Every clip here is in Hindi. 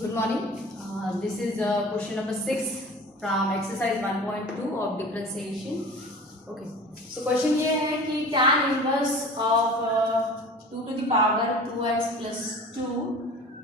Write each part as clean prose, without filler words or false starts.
Good morning. This is question number 6 from exercise 1.2 of differentiation. Okay. So question ये है कि tan inverse of 2 to the power 2x plus 2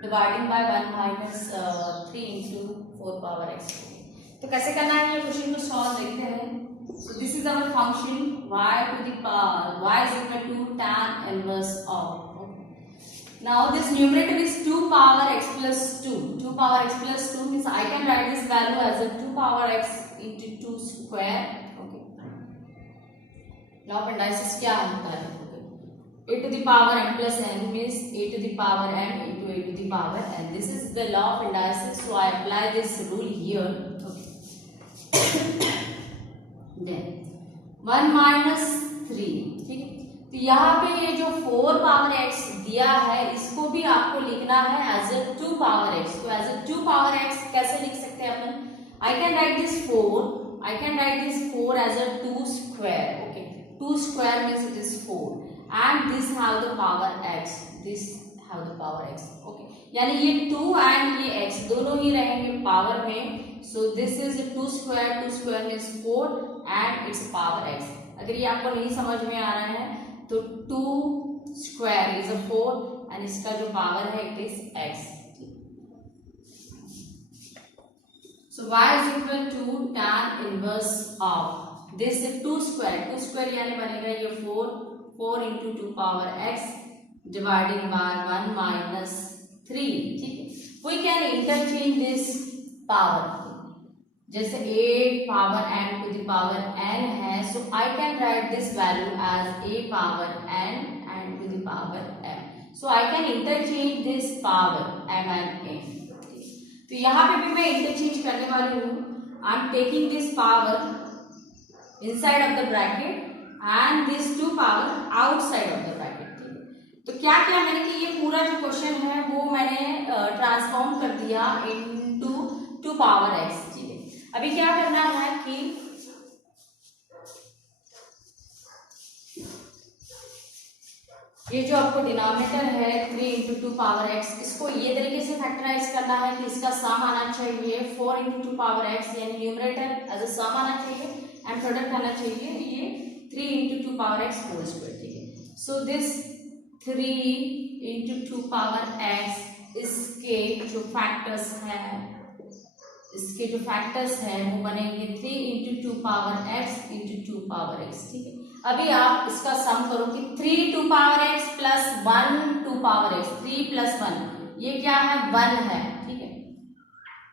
dividing by 1 minus 3 into 4 power x. तो कैसे करना है ये क्वेश्चन को सॉल्व देखते हैं. So this is our function y to the power y is equal to tan inverse of. Now this numerator is 2 power x plus 2. 2 power x plus 2 means I can write this value as a 2 power x into 2 square. Okay. Law of indices क्या होता है? Okay. A to the power n plus n means a to the power n into a to the power n. This is the law of indices. So I apply this rule here. Okay. Then 1 minus 3. ठीक है. तो यहाँ पे ये जो 4 पावर x दिया है इसको भी आपको लिखना है एज ए 2 पावर x. तो एज ए 2 पावर x कैसे लिख सकते हैं अपन? I can write this 4 as a 2 square. Okay, 2 square means it is 4 and this have the power x. Okay, यानी ये 2 एंड ये x दोनों ही रहेंगे पावर में. सो this is 2 square means 4 and it's power x. अगर ये आपको नहीं समझ में आ रहा है तो 2 स्क्वायर इज 4 एंड इसका जो पावर है it is x. So y is equal to tan inverse of this 2 square यानी बनेगा ये 4 into 2 power x dividing by 1 minus 3. ठीक है, we can interchange this power. जैसे a power n to the power n है, so I can write this value as a power n and to the power m. So I can interchange this power m and n. तो यहाँ पे भी मैं इंटरचेंज करने वाली हूँ. I am taking this power inside of the bracket and this 2 power outside of the bracket. ठीक है, तो क्या किया मैंने कि ये पूरा जो क्वेश्चन है वो मैंने ट्रांसफॉर्म कर दिया इनटू 2 पावर x. अभी क्या करना है कि ये जो आपको डिनोमिनेटर है 3 इंटू 2 पावर x, इसको ये तरीके से फैक्टराइज करना है कि इसका सम आना चाहिए 4 इंटू 2 पावर x, यानी न्यूमरेटर एज अ सम आना चाहिए एंड प्रोडक्ट आना चाहिए ये 3 into 2 power x whole square. ठीक है, so this 3 into 2 power x इसके जो फैक्टर्स हैं वो बनेंगे 3 into 2 power x into 2 power x. ठीक है, अभी आप इसका सम करो कि 3 2 power x plus 1 2 power x. 3 plus 1 ये क्या है? 1 है. ठीक है,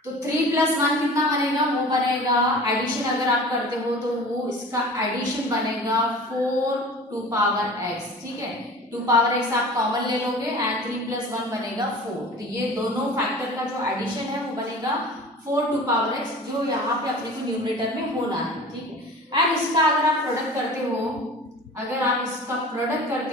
तो 3 प्लस 1 कितना बनेगा? वो बनेगा एडिशन अगर आप करते हो तो वो इसका एडिशन बनेगा 4 2 पावर x. ठीक है, 2 पावर x आप कॉमन ले लोगे एंड 3 प्लस 1 बनेगा 4. तो ये दोनों फैक्टर का जो एडिशन है वो बनेगा 4 2 पावर x, जो यहाँ पे अपने को न्यूमरेटर में होना है. ठीक है, एंड इसका अगर आप प्रोडक्ट करते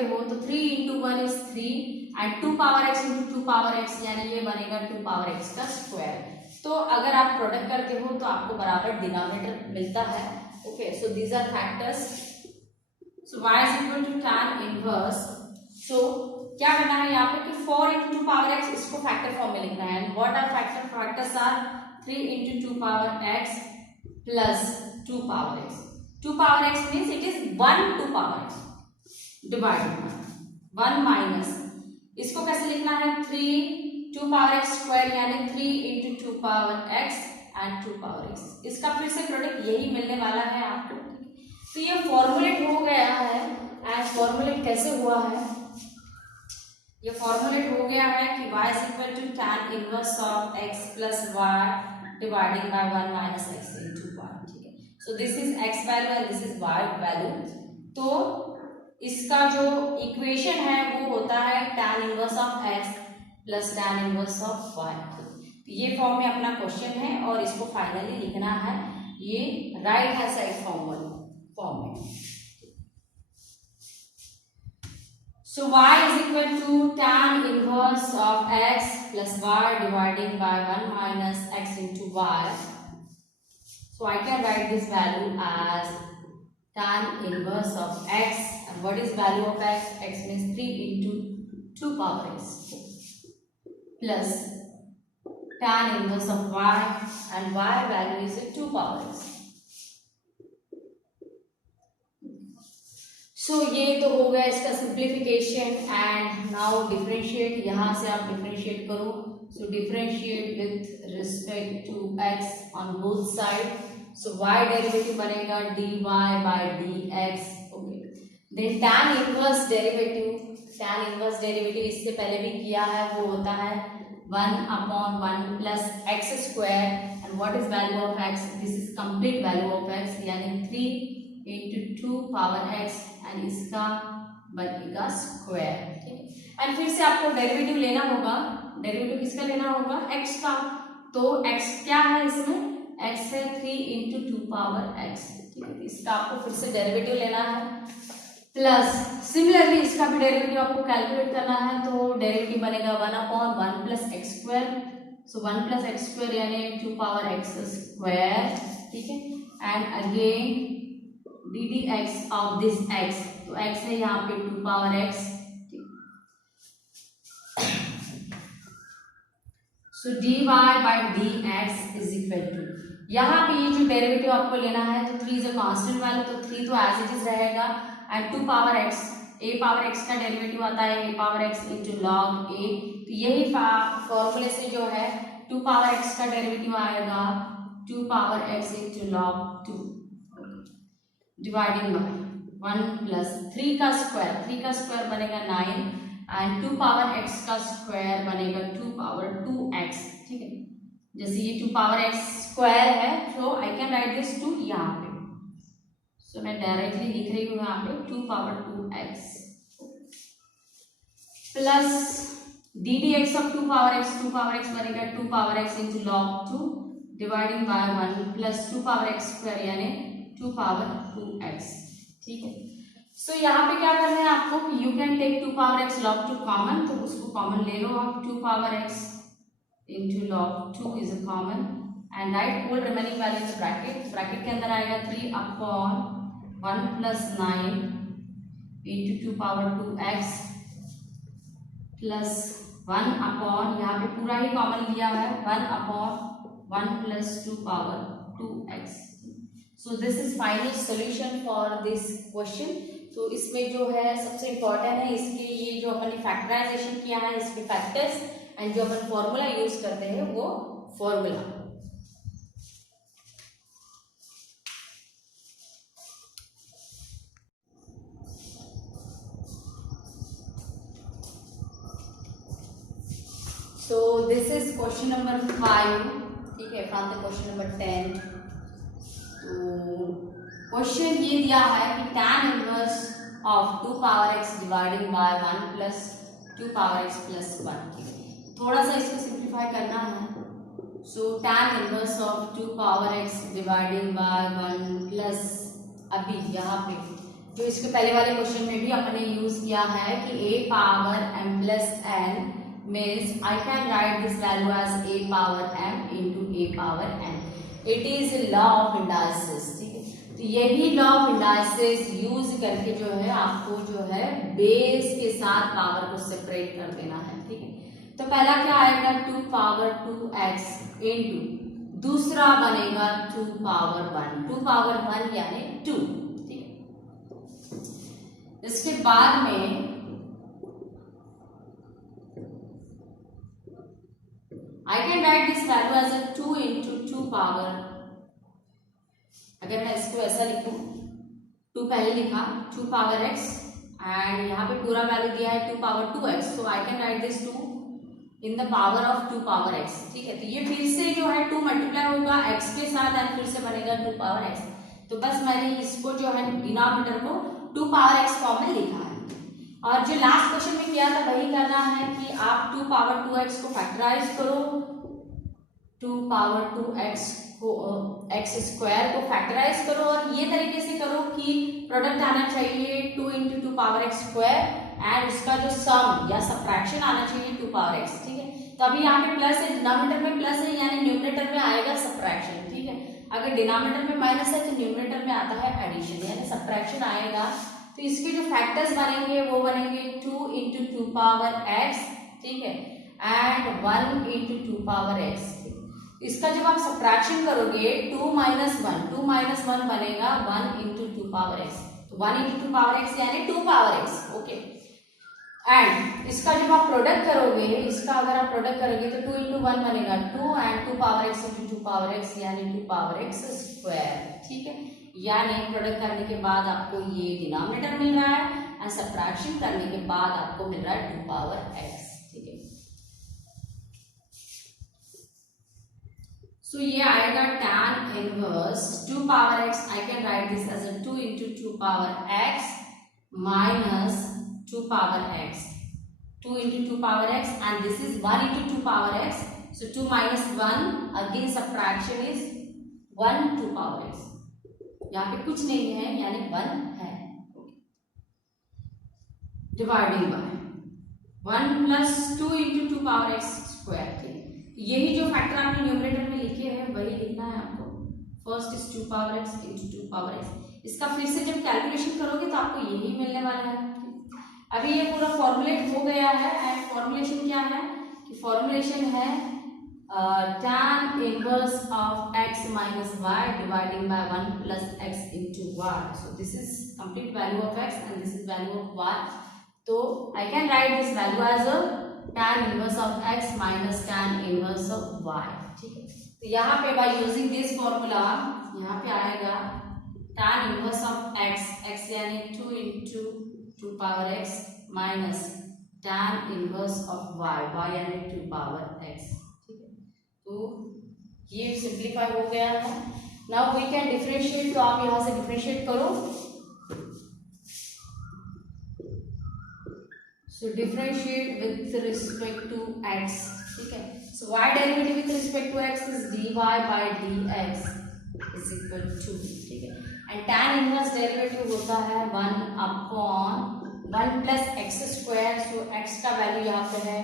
हो तो 3 into 1 is 3 and 2 power x into 2 power x यानी ये बनेगा 2 पावर x का स्क्वायर. तो अगर आप प्रोडक्ट करते हो तो आपको बराबर डिनोमिनेटर मिलता है. Okay, so these are factors. So y is equal to tan inverse. So क्या करना है यहाँ पे कि 4 इंटू 2 पावर x इसको फैक्टर फॉर्म में लिखना है. And what are factors are 3 into 2 power x plus 2 power x. 2 power x means it is 1 2 power x divided by 1 minus. इसको कैसे लिखना है? 3 2 power x square यानी 3 into 2 power x and 2 power x. इसका फिर से प्रोडक्ट यही मिलने वाला है आपको. तो ये फॉर्मुलेट हो गया है. एंड फॉर्मुलेट कैसे हुआ है? ये फॉर्मुलेट हो गया है कि y is equal to tan inverse of x plus y dividing by 1 minus x into 1. ठीक है, so this is x value and this is y value. तो इसका जो इक्वेशन है वो होता है tan inverse of x plus tan inverse of y. तो ये फॉर्म में अपना क्वेश्चन है और इसको फाइनली लिखना है ये राइट हैंड साइड फॉर्म में. So y is equal to tan inverse of x plus y dividing by 1 minus x into y. So I can write this value as tan inverse of x. And what is value of x? X means 3 into 2 power x plus tan inverse of y and y value is 2 power x. सो ये तो हो गया इसका सिंप्लीफिकेशन. And now differentiate. यहाँ से आप डिफरेंशिएट करो. So differentiate with respect to x on both side. So y derivative बनेगा dy by dx. Okay. Then tan inverse derivative. tan inverse derivative इससे पहले भी किया है, वो होता है 1/1 plus x square. And what is value of x? This is complete value of x, यानी 3 into 2 पावर x एंड इसका बनेगा स्क्वायर. ठीक है. एंड फिर से आपको डेरिवेटिव लेना होगा. डेरिवेटिव किसका लेना होगा? x का. तो x क्या है इसमें? x है 3 into 2 पावर x. ठीक है. इसका आपको फिर से डेरिवेटिव लेना है. प्लस सिमिलरली इसका भी डेरिवेटिव आपको कैलकुलेट करना है. तो डेरिवेटिव बनेगा 1/1 plus x square. So 1 plus x square यानी 2 पावर x स्क्वायर. ठीक है. And again d d x of this x. तो x है यहाँ पे 2 power x. So dy by dx is equal to, यहाँ पे ये जो डेरिवेटिव आपको लेना है, तो 3 इज अ कांस्टेंट वैल्यू, तो 3 तो एज इट इज रहेगा. And 2 power x, a power x का डेरिवेटिव आता है a power x into log a. तो यही फॉर्मूले से जो है 2 पावर x का डेरिवेटिव आएगा 2 power x into log 2 dividing by 1 plus 3 का स्क्वायर. 3 का स्क्वायर बनेगा 9 एंड 2 पावर x का स्क्वायर बनेगा 2 पावर 2x. ठीक है. जैसे ये 2 पावर x स्क्वायर है, तो आई कैन राइट दिस 2 यहाँ पे. सो मैं डायरेक्टली लिख रही हूँ यहाँ पे 2 power 2x plus D d x of 2 power x बनेगा 2 power x into log 2 dividing by 1 plus 2 power x square यानी 2 पावर 2x. ठीक है. सो यहाँ पे क्या करना है आपको? You can take 2 power x log 2 common, तो उसको कॉमन ले लो आप. 2 power x into log 2 is a common and write whole remaining value in the bracket. Bracket के अंदर आएगा 3/1 plus 9 into 2 power 2x plus 1/, यहाँ पे पूरा ही कॉमन लिया है, 1/1 plus 2 power 2x. So this is final solution for this question. तो इसमें जो है सबसे इम्पोर्टेंट है इसके ये जो अपन ने फैक्टराइजेशन किया है इसके फैक्टर्स, एंड जो अपन फॉर्मूला यूज करते हैं वो formula. So this is question number 5. ठीक है. From the question number 10. तो क्वेश्चन ये दिया है कि tan inverse of 2 power x dividing by 1 plus 2 power x plus 1. थोड़ा सा इसको सिंप्लीफाई करना है. सो tan inverse of 2 power x dividing by 1 plus, अभी यहाँ पे जो इसके पहले वाले क्वेश्चन में भी अपने यूज किया है कि a power m plus n means I can write this value as a power m into a power n. It is law of indices. ठीक है. तो यही लॉ ऑफ इंडाइसिस यूज करके जो है आपको जो है बेस के साथ पावर को सेपरेट कर देना है. ठीक है. तो पहला क्या आएगा 2 पावर 2x इंटू दूसरा बनेगा 2 पावर 1. 2 पावर 1 यानी 2. ठीक है. इसके बाद में I can write this value as a 2 into 2 power. अगर मैं इसको ऐसा लिखूं, 2 पहले लिखा 2 पावर x एंड यहाँ पे पूरा वैल्यू दिया है 2 power 2x. So I can write this 2 in the power of 2 power x. ठीक है. तो ये फिर से जो है 2 मल्टीप्लाई होगा x के साथ एंड फिर से बनेगा 2 पावर x. तो बस मैंने इसको जो है डिनोमिनेटर को 2 पावर x फॉर्म में लिखा है. और जो लास्ट क्वेश्चन में किया था वही करना है कि आप 2 पावर 2x को फैक्टराइज करो, 2 पावर 2x को x स्क्वायर को फैक्टराइज करो, और ये तरीके से करो कि प्रोडक्ट आना चाहिए 2 into 2 power x square and उसका जो सम या सब्ट्रैक्शन आना चाहिए 2 पावर x. ठीक है. तो अभी यहाँ पे प्लस है, डिनोमिनेटर में प्लस है, यानी न्यूमरेटर में आएगा सब्ट्रैक्शन. ठीक है. अगर डिनोमिनेटर में माइनस है तो न्यूमरेटर में आता है एडिशन यानी सब्ट्रैक्शन आएगा. तो इसके जो फैक्टर्स बनेंगे वो बनेंगे 2 इंटू 2 पावर x. ठीक है. And 1 into 2 power x. इसका जब आप सब्ट्रैक्शन करोगे 2 माइनस 1 बनेगा 1 इंटू 2 पावर एक्स। तो 1 इंटू 2 पावर एक्स यानी 2 पावर एक्स। ओके, एंड इसका जब आप प्रोडक्ट करोगे, इसका अगर आप प्रोडक्ट करोगे तो 2 इंटू 1 बनेगा 2 and 2 power x into 2 power x यानी 2 पावर एक्स स्क्वायर। ठीक है, यानी प्रोडक्ट करने के बाद आपको ये डिनोमिनेटर मिल रहा है एंड सब्ट्रैक्शन करने के बाद आपको मिल रहा है 2 पावर एक्स। ठीक है, सो ये आएगा tan inverse 2 power x। I can write this as 2 into 2 power x minus 2 power x, 2 into 2 power x and this is 1 into 2 power x. So 2 minus 1 again subtraction is 1 2 power x. यहाँ पे कुछ नहीं है यानी 1 है। Dividing by 1 plus 2 into 2 power x square। ठीक, यही जो फैक्टर आपने न्यूमरेटर में लिखे हैं वही लिखना है आपको। First is 2 power x into 2 power x। इसका फिर से जब कैलकुलेशन करोगे तो आपको यही मिलने वाला है। अभी ये पूरा फॉर्मुलेट हो गया है एंड फॉर्मुलेशन क्या है कि फॉर्मुलेशन है tan inverse of x minus y dividing by 1 plus x into y। So this is complete value of x and this is value of y। तो I can write this value as a tan inverse of x minus tan inverse of y। ठीक है, तो यहाँ पे बाय यूजिंग दिस फॉर्मूला यहाँ पे आएगा tan इनवर्स ऑफ x यानी 2 into 2 power x minus tan inverse of y यानी 2 पावर x। ठीक है, तो ये सिंप्लीफाई हो गया है। Now we can differentiate. तो आप यहाँ से डिफरेंशिएट करो। So differentiate with respect to x। ठीक है, so y derivative with respect to x is dy by dx is equal to. ठीक है, एंड tan इनवर्स डेरिवेटिव होता है 1 upon 1 plus x square. So x का वैल्यू यहाँ पे है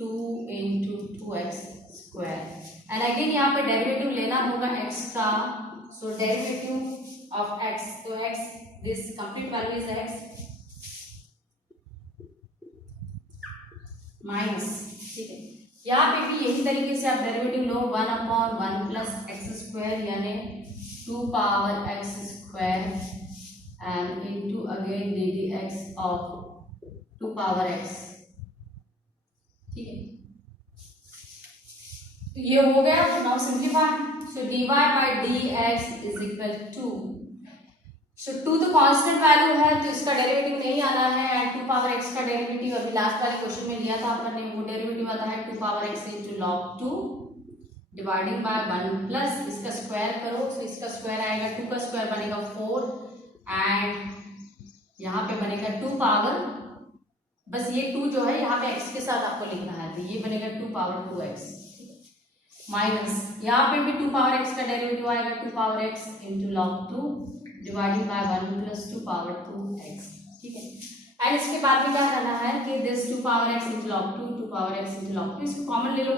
2 into 2x square and again यहाँ पे डेरिवेटिव लेना होगा x का। सो डेरिवेटिव ऑफ x, तो x this complete value is x minus. ठीक है, यहाँ पे भी यही तरीके से आप डेरिवेटिव लो 1 अपॉन 1 प्लस एक्स स्क्वायर यानी 2 power x square and into again ddx of 2 power x। ठीक है, तो ये हो गया। Now simplify. So dy by dx is equal to, सो 2 तो कांस्टेंट वैल्यू है तो इसका डेरिवेटिव नहीं आना है एंड 2 पावर x का डेरिवेटिव अभी लास्ट वाले क्वेश्चन में लिया था आपने, वो डेरिवेटिव आता है 2 power x into log 2 dividing by 1 plus इसका स्क्वायर करो। सो इसका स्क्वायर आएगा 2 का स्क्वायर बनेगा 4 एंड यहाँ पे बनेगा 2 पावर, बस ये 2 जो है यहाँ पे x के साथ आपको लिखना है तो ये बनेगा 2 पावर 2x माइनस यहाँ पे भी 2 पावर x का डेरिवेटिव आएगा 2 power x into log 2 dividing by 1 plus 2 power 2x। ठीक है, एंड इसके बाद भी क्या करना है कि this 2 power x into log 2 2 power x into log 2 इसको कॉमन ले लो।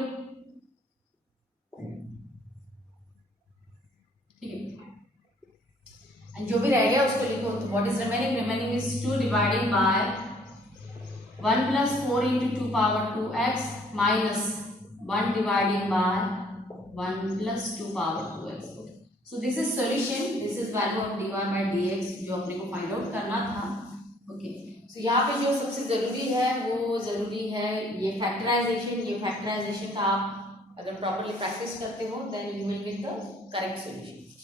ठीक है, जो भी रह गया उसको लिखो। तो what is remaining is 2 dividing by 1 plus 4 into 2 power 2x minus 1 dividing by 1 plus 2 power 2x। So this is solution, this is value of dy by dx जो अपने को फाइंड आउट करना था। ओके, सो यहाँ पे जो सबसे जरूरी है वो जरूरी है ये फैक्टराइजेशन। ये फैक्टराइजेशन का आप अगर प्रॉपरली प्रैक्टिस करते हो then you will get the correct solution.